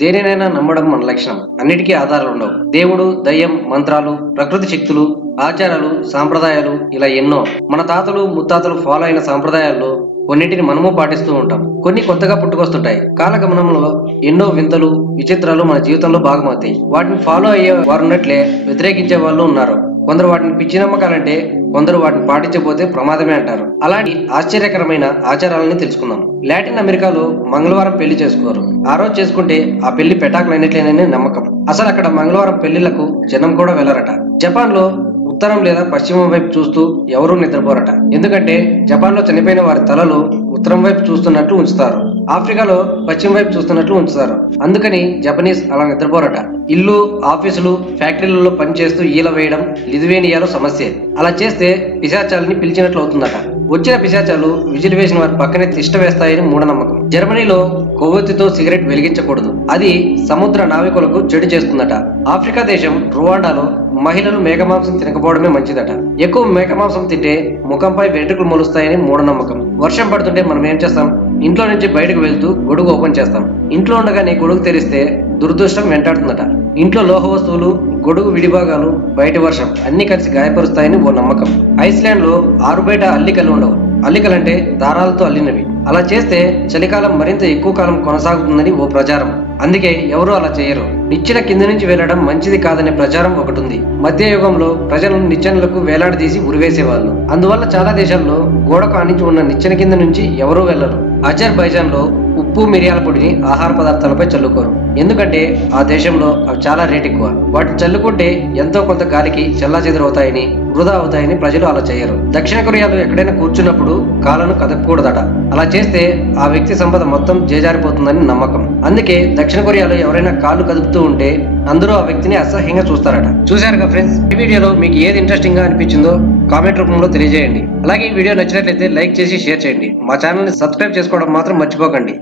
దేనినైనా నమ్మడం మన లక్షణం. అన్నిటికీ ఆధారాలు ఉండవు. దేవుడు, దయ్యం, మంత్రాలు, ప్రకృతి శక్తులు, ఆచారాలు, సాంప్రదాయాలు ఇలా ఎన్నో. మన తాతలు ముత్తాతలు ఫాలో అయిన సాంప్రదాయాల్లో కొన్నింటిని మనము పాటిస్తూ ఉంటాం. కొన్ని కొత్తగా పుట్టుకొస్తుంటాయి. కాలగమనంలో ఎన్నో వింతలు, విచిత్రాలు మన జీవితంలో భాగమవుతాయి. వాటిని ఫాలో అయ్యే వారున్నట్లే వ్యతిరేకించే వాళ్ళు ఉన్నారు. కొందరు వాటిని పిచ్చి నమ్మకాలంటే, కొందరు వాటిని పాటించబోతే ప్రమాదమే అంటారు. అలాంటి ఆశ్చర్యకరమైన ఆచారాలని తెలుసుకుందాం. లాటిన్ అమెరికాలో మంగళవారం పెళ్లి చేసుకోరు. ఆ రోజు చేసుకుంటే ఆ పెళ్లి పెటాకులైనట్లేనని నమ్మకం. అసలు అక్కడ మంగళవారం పెళ్లిళ్లకు జనం కూడా వెళ్లరట. జపాన్ లో ఉత్తరం లేదా పశ్చిమం వైపు చూస్తూ ఎవరూ నిద్రపోరట. ఎందుకంటే జపాన్ లో చనిపోయిన వారి తలలు ఉత్తరం వైపు చూస్తున్నట్లు ఉంచుతారు. ఆఫ్రికాలో పశ్చిమ వైపు చూస్తున్నట్లు ఉంచుతారు. అందుకని జపనీస్ అలా నిద్రపోరట. ఇల్లు, ఆఫీసులు, ఫ్యాక్టరీలలో పనిచేస్తూ ఈల వేయడం లిథువేనియాలో సమస్యే. అలా చేస్తే పిశాచాలని పిలిచినట్లు అవుతుందట. వచ్చిన పిశాచాలు విజిల్ వేసిన వారి పక్కనే తిష్ట వేస్తాయని మూఢనమ్మకం. జర్మనీలో కొవ్వొత్తితో సిగరెట్ వెలిగించకూడదు. అది సముద్ర నావికులకు చెడు చేస్తుందట. ఆఫ్రికా దేశం రువాండాలో మహిళలు మేకమాంసం తినకపోవడమే మంచిదట. ఎక్కువ మేకమాంసం తింటే ముఖంపై వెంట్రుకలు మొలుస్తాయని మూఢనమ్మకం. వర్షం పడుతుంటే మనం ఏం చేస్తాం? ఇంట్లో నుంచి బయటకు వెళ్తూ గొడుగు ఓపెన్ చేస్తాం. ఇంట్లో ఉండగానే గొడుగు తెరిస్తే దురదృష్టం వెంటాడుతుందట. ఇంట్లో లోహ వస్తువులు, గొడుగు విడిభాగాలు, బయటి వర్షం అన్ని కలిసి గాయపరుస్తాయని ఓ నమ్మకం. ఐస్లాండ్ లో ఆరు బయట అల్లికలు ఉండవు. అల్లికలంటే దారాలతో అల్లినవి. అలా చేస్తే చలికాలం మరింత ఎక్కువ కాలం కొనసాగుతుందని ఓ ప్రచారం. అందుకే ఎవరూ అలా చేయరు. నిచ్చెన కింద నుంచి వెళ్లడం మంచిది కాదనే ప్రచారం ఒకటి ఉంది. మధ్యయుగంలో ప్రజలు నిచ్చెనలకు వేలాడదీసి ఉరివేసేవాళ్ళు. అందువల్ల చాలా దేశాల్లో గోడకు ఆనించి ఉన్న నిచ్చెన కింద నుంచి ఎవరూ వెళ్లరు. అజర్బైజాన్ లో ఉప్పు, మిరియాల పొడిని ఆహార పదార్థాలపై చల్లుకోరు. ఎందుకంటే ఆ దేశంలో అవి చాలా రేట్ ఎక్కువ. వాటిని చల్లుకుంటే ఎంతో కొంత గాలికి చెల్లాచెదురవుతాయని, వృధా అవుతాయని ప్రజలు అలా చేయరు. దక్షిణ కొరియాలో ఎక్కడైనా కూర్చున్నప్పుడు కాళ్ళను కదపకూడదట. అలా చేస్తే ఆ వ్యక్తి సంపద మొత్తం చేజారిపోతుందని నమ్మకం. అందుకే దక్షిణ కొరియాలో ఎవరైనా కాళ్ళు కదుపుతూ ఉంటే అందరూ ఆ వ్యక్తిని అసహ్యంగా చూస్తారట. చూశారుగా ఫ్రెండ్స్, ఈ వీడియోలో మీకు ఏది ఇంట్రెస్టింగ్ గా అనిపించిందో కామెంట్ రూపంలో తెలియజేయండి. అలాగే ఈ వీడియో నచ్చినట్లయితే లైక్ చేసి షేర్ చేయండి. మా ఛానల్ ని సబ్స్క్రైబ్ చేసుకోవడం మాత్రం మర్చిపోకండి.